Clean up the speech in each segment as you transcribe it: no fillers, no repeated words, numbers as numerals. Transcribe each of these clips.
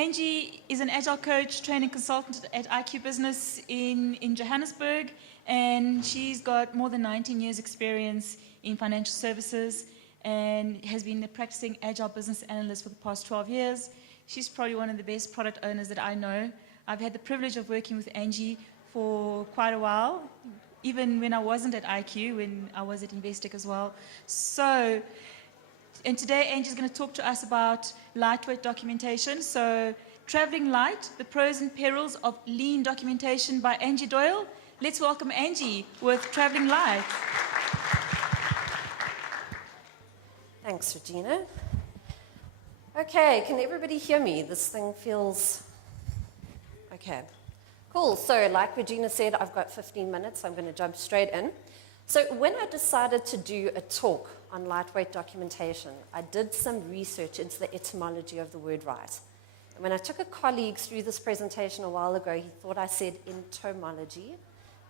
Angie is an Agile coach, training consultant at IQ Business in Johannesburg, and she's got more than 19 years experience in financial services and has been a practicing Agile business analyst for the past 12 years. She's probably one of the best product owners that I know. I've had the privilege of working with Angie for quite a while, even when I wasn't at IQ, when I was at Investec as well. And today Angie's going to talk to us about lightweight documentation. So, Traveling Light, the pros and perils of lean documentation by Angie Doyle. Let's welcome Angie with Traveling Light. Thanks, Regina. Okay, can everybody hear me? This thing feels... Okay, cool. So like Regina said, I've got 15 minutes. I'm going to jump straight in. So when I decided to do a talk on lightweight documentation, I did some research into the etymology of the word right. And when I took a colleague through this presentation a while ago, he thought I said entomology.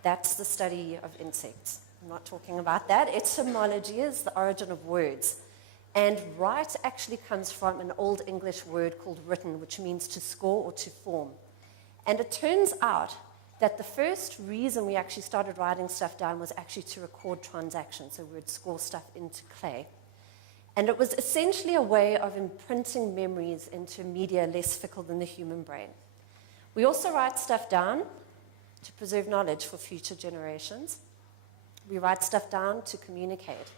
That's the study of insects. I'm not talking about that. Etymology is the origin of words. And right actually comes from an Old English word called written, which means to score or to form. And it turns out that the first reason we actually started writing stuff down was actually to record transactions, so we would score stuff into clay. And it was essentially a way of imprinting memories into media less fickle than the human brain. We also write stuff down to preserve knowledge for future generations. We write stuff down to communicate.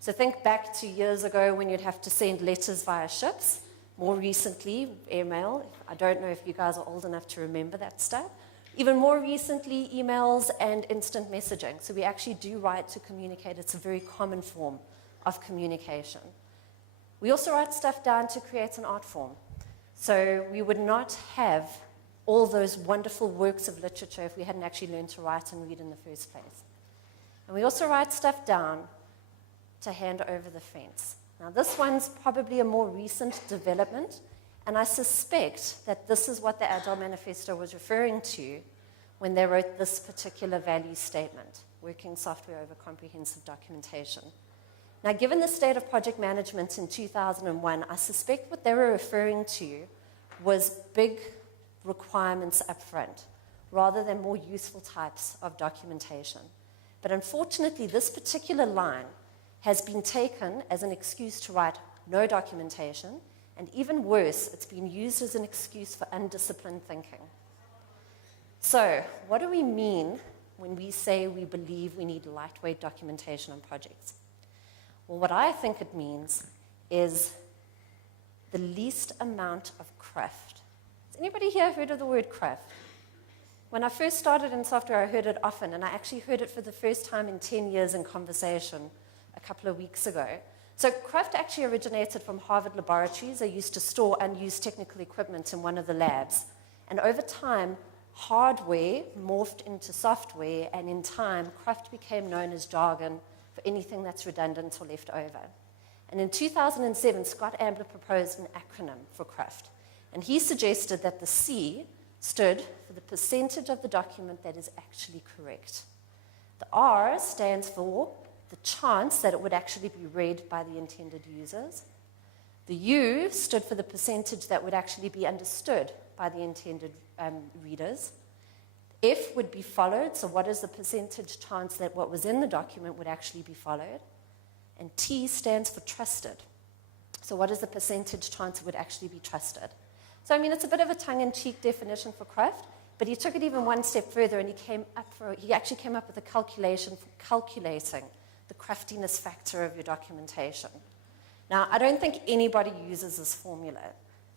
So think back to years ago when you'd have to send letters via ships. More recently, airmail. I don't know if you guys are old enough to remember that stuff. Even more recently, emails and instant messaging. So we actually do write to communicate. It's a very common form of communication. We also write stuff down to create an art form. So we would not have all those wonderful works of literature if we hadn't actually learned to write and read in the first place. And we also write stuff down to hand over the fence. Now this one's probably a more recent development, and I suspect that this is what the Agile Manifesto was referring to when they wrote this particular value statement, working software over comprehensive documentation. Now, given the state of project management in 2001, I suspect what they were referring to was big requirements up front, rather than more useful types of documentation. But unfortunately, this particular line has been taken as an excuse to write no documentation, and even worse, it's been used as an excuse for undisciplined thinking. So, what do we mean when we say we believe we need lightweight documentation on projects? Well, what I think it means is the least amount of craft. Has anybody here heard of the word craft? When I first started in software, I heard it often, and I actually heard it for the first time in 10 years in conversation a couple of weeks ago. So craft actually originated from Harvard laboratories. They used to store unused technical equipment in one of the labs. And over time, hardware morphed into software, and in time, craft became known as jargon for anything that's redundant or left over. And in 2007, Scott Ambler proposed an acronym for craft. And he suggested that the C stood for the percentage of the document that is actually correct. The R stands for the chance that it would actually be read by the intended users. The U stood for the percentage that would actually be understood by the intended readers. F would be followed, so what is the percentage chance that what was in the document would actually be followed? And T stands for trusted. So what is the percentage chance it would actually be trusted? So I mean, it's a bit of a tongue-in-cheek definition for craft, but he took it even one step further, and he actually came up with a calculation for calculating the craftiness factor of your documentation. Now, I don't think anybody uses this formula,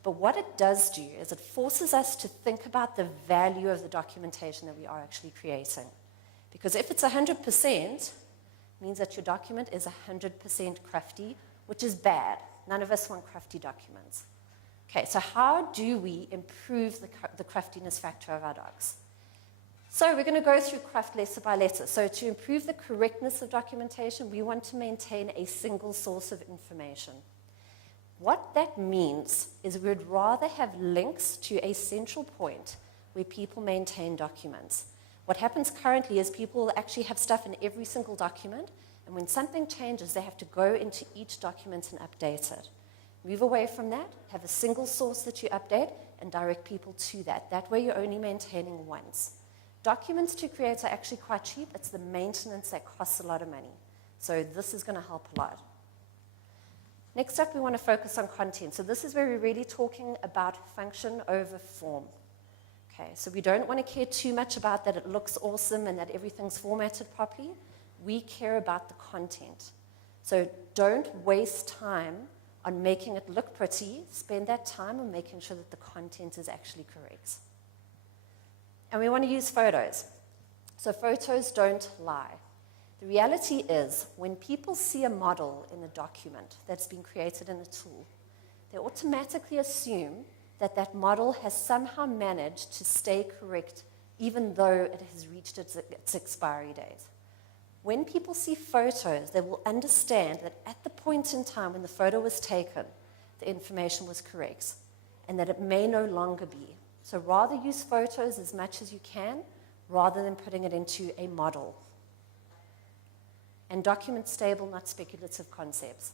but what it does do is it forces us to think about the value of the documentation that we are actually creating. Because if it's 100%, it means that your document is 100% crafty, which is bad. None of us want crafty documents. Okay, so how do we improve the craftiness factor of our docs? So we're going to go through craft letter by letter. So to improve the correctness of documentation, we want to maintain a single source of information. What that means is we'd rather have links to a central point where people maintain documents. What happens currently is people actually have stuff in every single document, and when something changes, they have to go into each document and update it. Move away from that, have a single source that you update, and direct people to that. That way you're only maintaining once. Documents to create are actually quite cheap. It's the maintenance that costs a lot of money. So this is going to help a lot. Next up, we want to focus on content. So this is where we're really talking about function over form. Okay, so we don't want to care too much about that it looks awesome and that everything's formatted properly. We care about the content. So don't waste time on making it look pretty. Spend that time on making sure that the content is actually correct. And we want to use photos. So photos don't lie. The reality is, when people see a model in a document that's been created in a tool, they automatically assume that that model has somehow managed to stay correct even though it has reached its expiry date. When people see photos, they will understand that at the point in time when the photo was taken, the information was correct, and that it may no longer be. So rather use photos as much as you can, rather than putting it into a model. And document stable, not speculative concepts.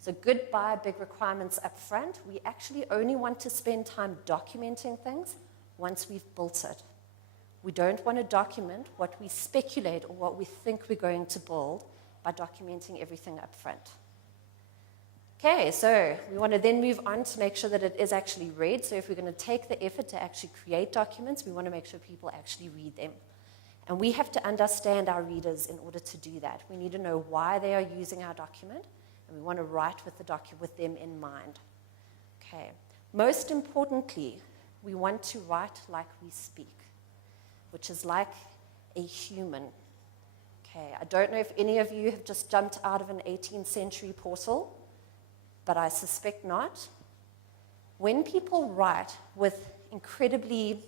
So goodbye big requirements up front. We actually only want to spend time documenting things once we've built it. We don't want to document what we speculate or what we think we're going to build by documenting everything up front. Okay, so we want to then move on to make sure that it is actually read. So if we're going to take the effort to actually create documents, we want to make sure people actually read them. And we have to understand our readers in order to do that. We need to know why they are using our document, and we want to write with them in mind. Okay. Most importantly, we want to write like we speak, which is like a human. Okay. I don't know if any of you have just jumped out of an 18th century portal, but I suspect not. When people write with incredibly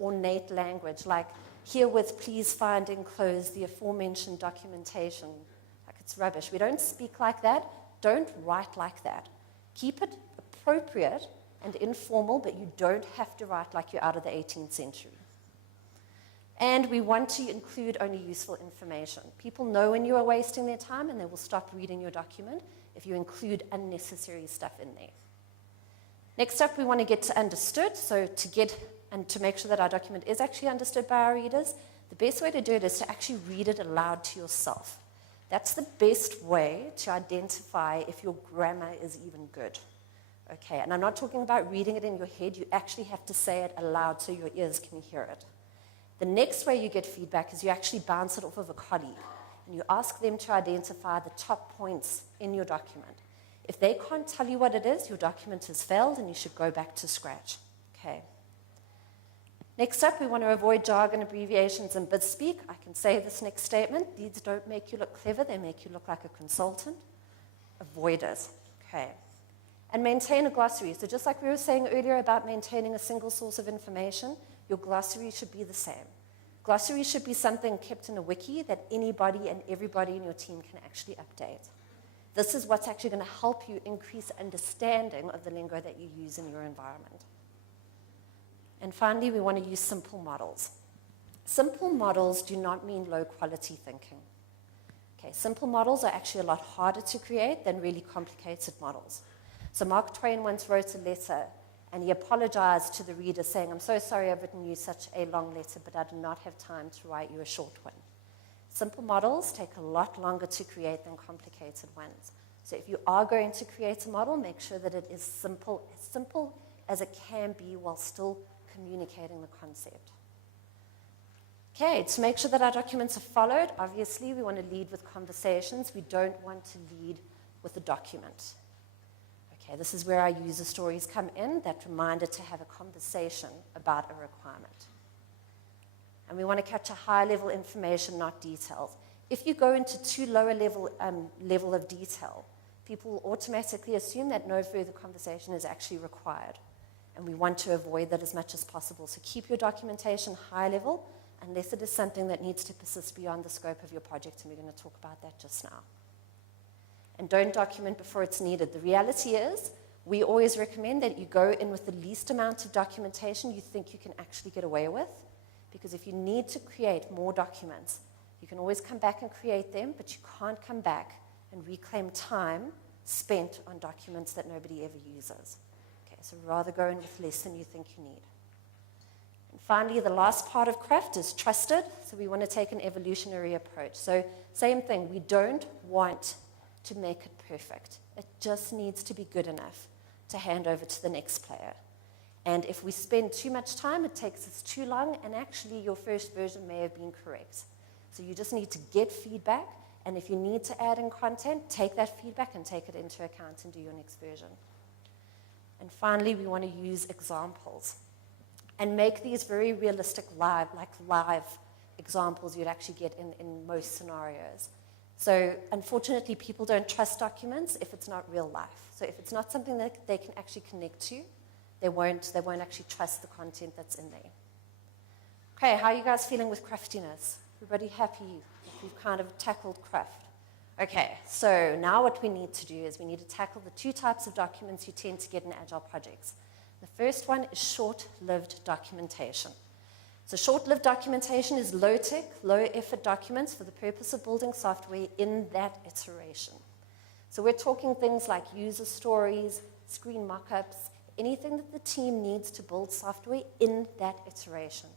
ornate language, like herewith please find enclosed the aforementioned documentation, like it's rubbish. We don't speak like that. Don't write like that. Keep it appropriate and informal, but you don't have to write like you're out of the 18th century. And we want to include only useful information. People know when you are wasting their time, and they will stop reading your document if you include unnecessary stuff in there. Next up, we want to get to understood. So to make sure that our document is actually understood by our readers, the best way to do it is to actually read it aloud to yourself. That's the best way to identify if your grammar is even good. Okay, and I'm not talking about reading it in your head. You actually have to say it aloud so your ears can hear it. The next way you get feedback is you actually bounce it off of a colleague, and you ask them to identify the top points in your document. If they can't tell you what it is, your document has failed and you should go back to scratch. Okay. Next up, we want to avoid jargon, abbreviations, and BizSpeak. I can say this next statement. These don't make you look clever. They make you look like a consultant. Avoid it. Okay. And maintain a glossary. So just like we were saying earlier about maintaining a single source of information, your glossary should be the same. Glossary should be something kept in a wiki that anybody and everybody in your team can actually update. This is what's actually going to help you increase understanding of the lingo that you use in your environment. And finally, we want to use simple models. Simple models do not mean low-quality thinking. Okay, simple models are actually a lot harder to create than really complicated models. So Mark Twain once wrote a letter, and he apologized to the reader, saying, "I'm so sorry I've written you such a long letter, but I do not have time to write you a short one." Simple models take a lot longer to create than complicated ones. So if you are going to create a model, make sure that it is simple as it can be while still communicating the concept. Okay, to make sure that our documents are followed, obviously we want to lead with conversations. We don't want to lead with a document. Okay, this is where our user stories come in, that reminder to have a conversation about a requirement. And we want to capture high-level information, not details. If you go into too low a level of detail, people will automatically assume that no further conversation is actually required. And we want to avoid that as much as possible. So keep your documentation high level, unless it is something that needs to persist beyond the scope of your project, and we're going to talk about that just now. And don't document before it's needed. The reality is, we always recommend that you go in with the least amount of documentation you think you can actually get away with, because if you need to create more documents, you can always come back and create them, but you can't come back and reclaim time spent on documents that nobody ever uses. Okay, so rather go in with less than you think you need. And finally, the last part of craft is trusted. So we want to take an evolutionary approach. So same thing, we don't want to make it perfect. It just needs to be good enough to hand over to the next player. And if we spend too much time, it takes us too long, and actually your first version may have been correct. So you just need to get feedback, and if you need to add in content, take that feedback and take it into account and do your next version. And finally, we want to use examples and make these very realistic live examples you'd actually get in most scenarios. So unfortunately, people don't trust documents if it's not real life. So if it's not something that they can actually connect to, they won't actually trust the content that's in there. Okay, how are you guys feeling with craftiness? Everybody happy that we've kind of tackled craft? Okay, so now what we need to do is we need to tackle the two types of documents you tend to get in Agile projects. The first one is short-lived documentation. So short-lived documentation is low-tech, low-effort documents for the purpose of building software in that iteration. So we're talking things like user stories, screen mock-ups, anything that the team needs to build software in that iteration.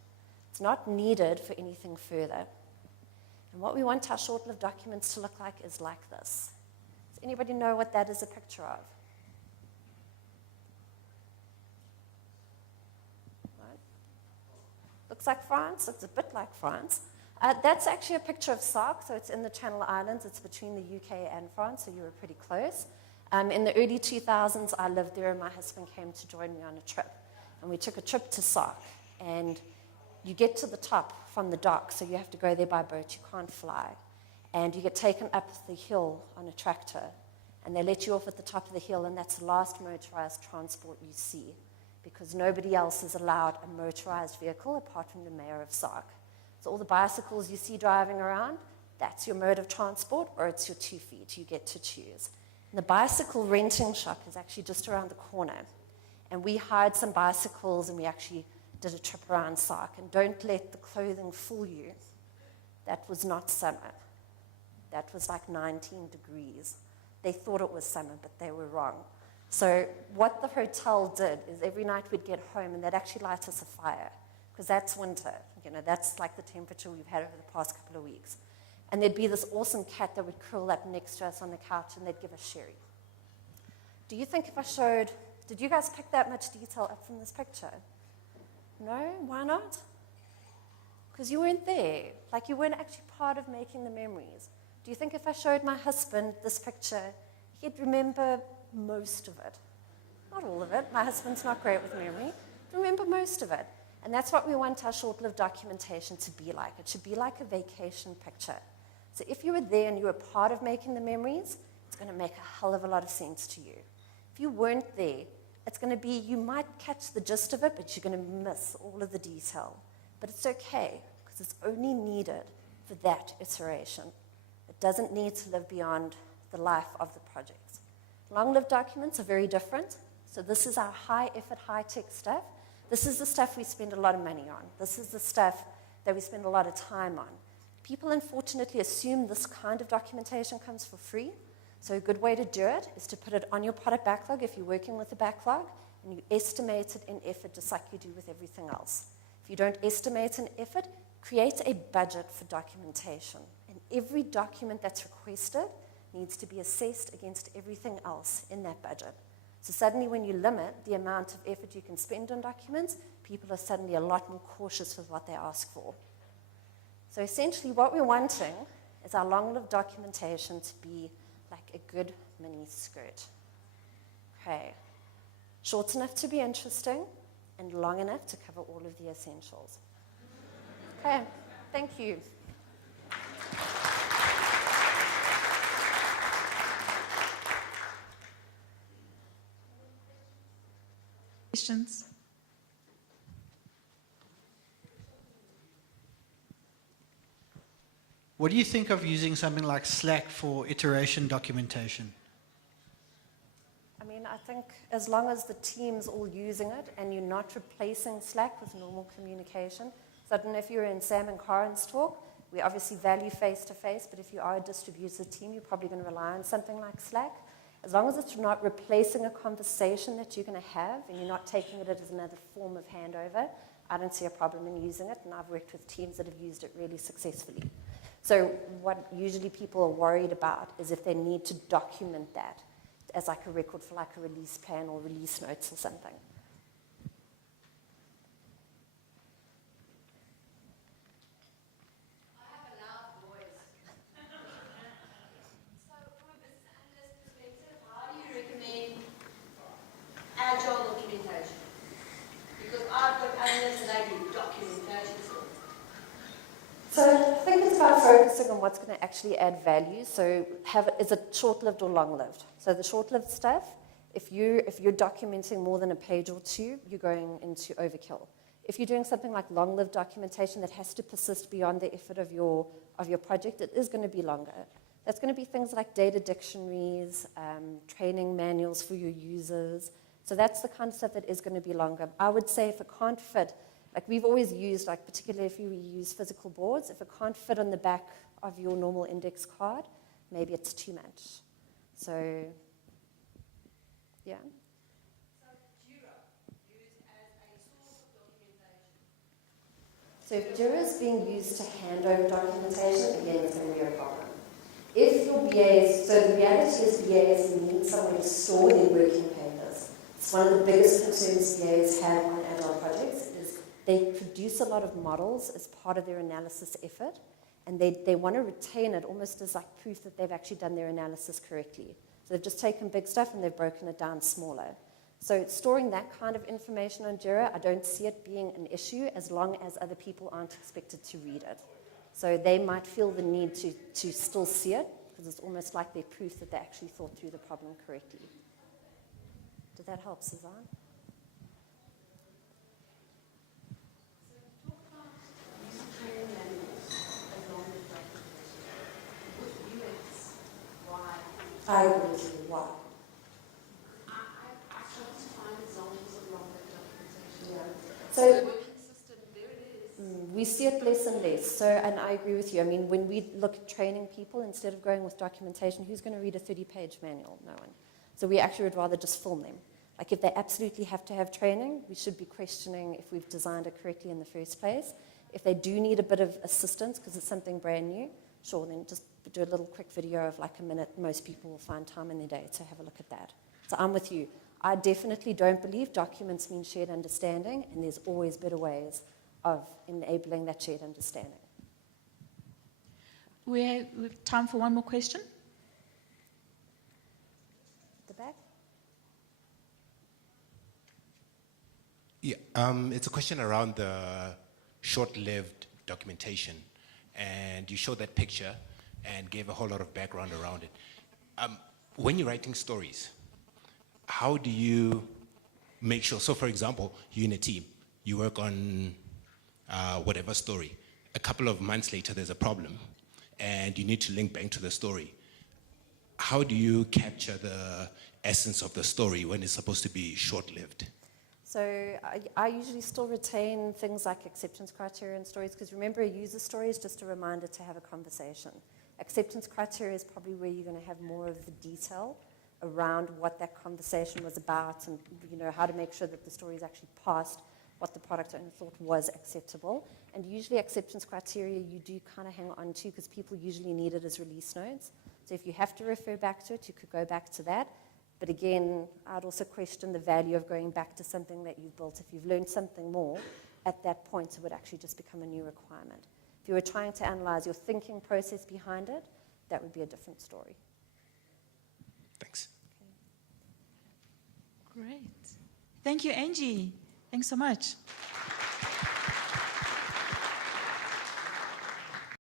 It's not needed for anything further. And what we want our short-lived documents to look like is like this. Does anybody know what that is a picture of? Right. Looks like France, looks a bit like France. That's actually a picture of Sark, so it's in the Channel Islands. It's between the UK and France, so you were pretty close. In the early 2000s, I lived there, and my husband came to join me on a trip. And we took a trip to Sark, and you get to the top from the dock, so you have to go there by boat. You can't fly. And you get taken up the hill on a tractor, and they let you off at the top of the hill, and that's the last motorized transport you see, because nobody else is allowed a motorized vehicle apart from the mayor of Sark. So all the bicycles you see driving around, that's your mode of transport, or it's your 2 feet. You get to choose. And the bicycle renting shop is actually just around the corner. And we hired some bicycles, and we actually did a trip around Sark. And don't let the clothing fool you. That was not summer. That was like 19 degrees. They thought it was summer, but they were wrong. So what the hotel did is every night we'd get home, and they'd actually light us a fire, because that's winter. You know, that's like the temperature we've had over the past couple of weeks. And there'd be this awesome cat that would curl up next to us on the couch, and they'd give us sherry. Do you think if I showed, did you guys pick that much detail up from this picture? No? Why not? Because you weren't there. Like, you weren't actually part of making the memories. Do you think if I showed my husband this picture, he'd remember most of it? Not all of it. My husband's not great with memory. Remember most of it. And that's what we want our short-lived documentation to be like. It should be like a vacation picture. So if you were there and you were part of making the memories, it's going to make a hell of a lot of sense to you. If you weren't there, it's going to be, you might catch the gist of it, but you're going to miss all of the detail. But it's okay, because it's only needed for that iteration. It doesn't need to live beyond the life of the project. Long-lived documents are very different. So this is our high-effort, high-tech stuff. This is the stuff we spend a lot of money on. This is the stuff that we spend a lot of time on. People, unfortunately, assume this kind of documentation comes for free. So a good way to do it is to put it on your product backlog if you're working with a backlog, and you estimate it in effort just like you do with everything else. If you don't estimate in effort, create a budget for documentation. And every document that's requested needs to be assessed against everything else in that budget. So suddenly when you limit the amount of effort you can spend on documents, people are suddenly a lot more cautious with what they ask for. So essentially what we're wanting is our long-lived documentation to be like a good mini skirt. Okay. Short enough to be interesting and long enough to cover all of the essentials. Okay, thank you. Questions? What do you think of using something like Slack for iteration documentation? I mean, I think as long as the team's all using it and you're not replacing Slack with normal communication. So I don't know if you're in Sam and Karen's talk, we obviously value face-to-face, but if you are a distributed team, you're probably going to rely on something like Slack. As long as it's not replacing a conversation that you're going to have and you're not taking it as another form of handover, I don't see a problem in using it, and I've worked with teams that have used it really successfully. So what usually people are worried about is if they need to document that as like a record for like a release plan or release notes or something. Agile documentation. Because I've got analysts and I do documentation. So I think it's about focusing on what's going to actually add value. So is it short-lived or long-lived? So the short-lived stuff, if you're documenting more than a page or two, you're going into overkill. If you're doing something like long-lived documentation that has to persist beyond the effort of your project, it is going to be longer. That's going to be things like data dictionaries, training manuals for your users. So that's the kind of stuff that is going to be longer. I would say if it can't fit, like we've always used, like particularly if you use physical boards, if it can't fit on the back of your normal index card, maybe it's too much. So, yeah. So if Jira is being used to hand over documentation, again, it's going to be a problem. If your BAs, so the reality is BAs need somewhere to store their working papers. It's one of the biggest concerns BAs have on Agile projects is they produce a lot of models as part of their analysis effort, and they want to retain it almost as like proof that they've actually done their analysis correctly. So they've just taken big stuff and they've broken it down smaller. So storing that kind of information on Jira, I don't see it being an issue as long as other people aren't expected to read it. So they might feel the need to still see it, because it's almost like they're proof that they actually thought through the problem correctly. Did that help, Suzanne? I agree with you. Why? I try to find examples of longer documentation. Yeah. So So we're consistent, there it is. we see it less and less. So, and I agree with you. I mean, when we look at training people, instead of going with documentation, who's going to read a 30-page manual? No one. So we actually would rather just film them. Like if they absolutely have to have training, we should be questioning if we've designed it correctly in the first place. If they do need a bit of assistance because it's something brand new, sure, then just do a little quick video of like a minute. Most people will find time in their day to have a look at that. So I'm with you. I definitely don't believe documents mean shared understanding, and there's always better ways of enabling that shared understanding. We have time for one more question. At the back? Yeah, it's a question around the short-lived documentation. And you showed that picture and gave a whole lot of background around it. When you're writing stories, how do you make sure? So, for example, you're in a team, you work on whatever story. A couple of months later, there's a problem, and you need to link back to the story. How do you capture the essence of the story when it's supposed to be short-lived? So I usually still retain things like acceptance criteria in stories, because remember, a user story is just a reminder to have a conversation. Acceptance criteria is probably where you're going to have more of the detail around what that conversation was about, and how to make sure that the story is actually past what the product owner thought was acceptable. And usually acceptance criteria you do kind of hang on to, because people usually need it as release notes. So if you have to refer back to it, you could go back to that. But again, I'd also question the value of going back to something that you've built. If you've learned something more, at that point it would actually just become a new requirement. If you were trying to analyze your thinking process behind it, that would be a different story. Thanks. Great. Thank you, Angie. Thanks so much.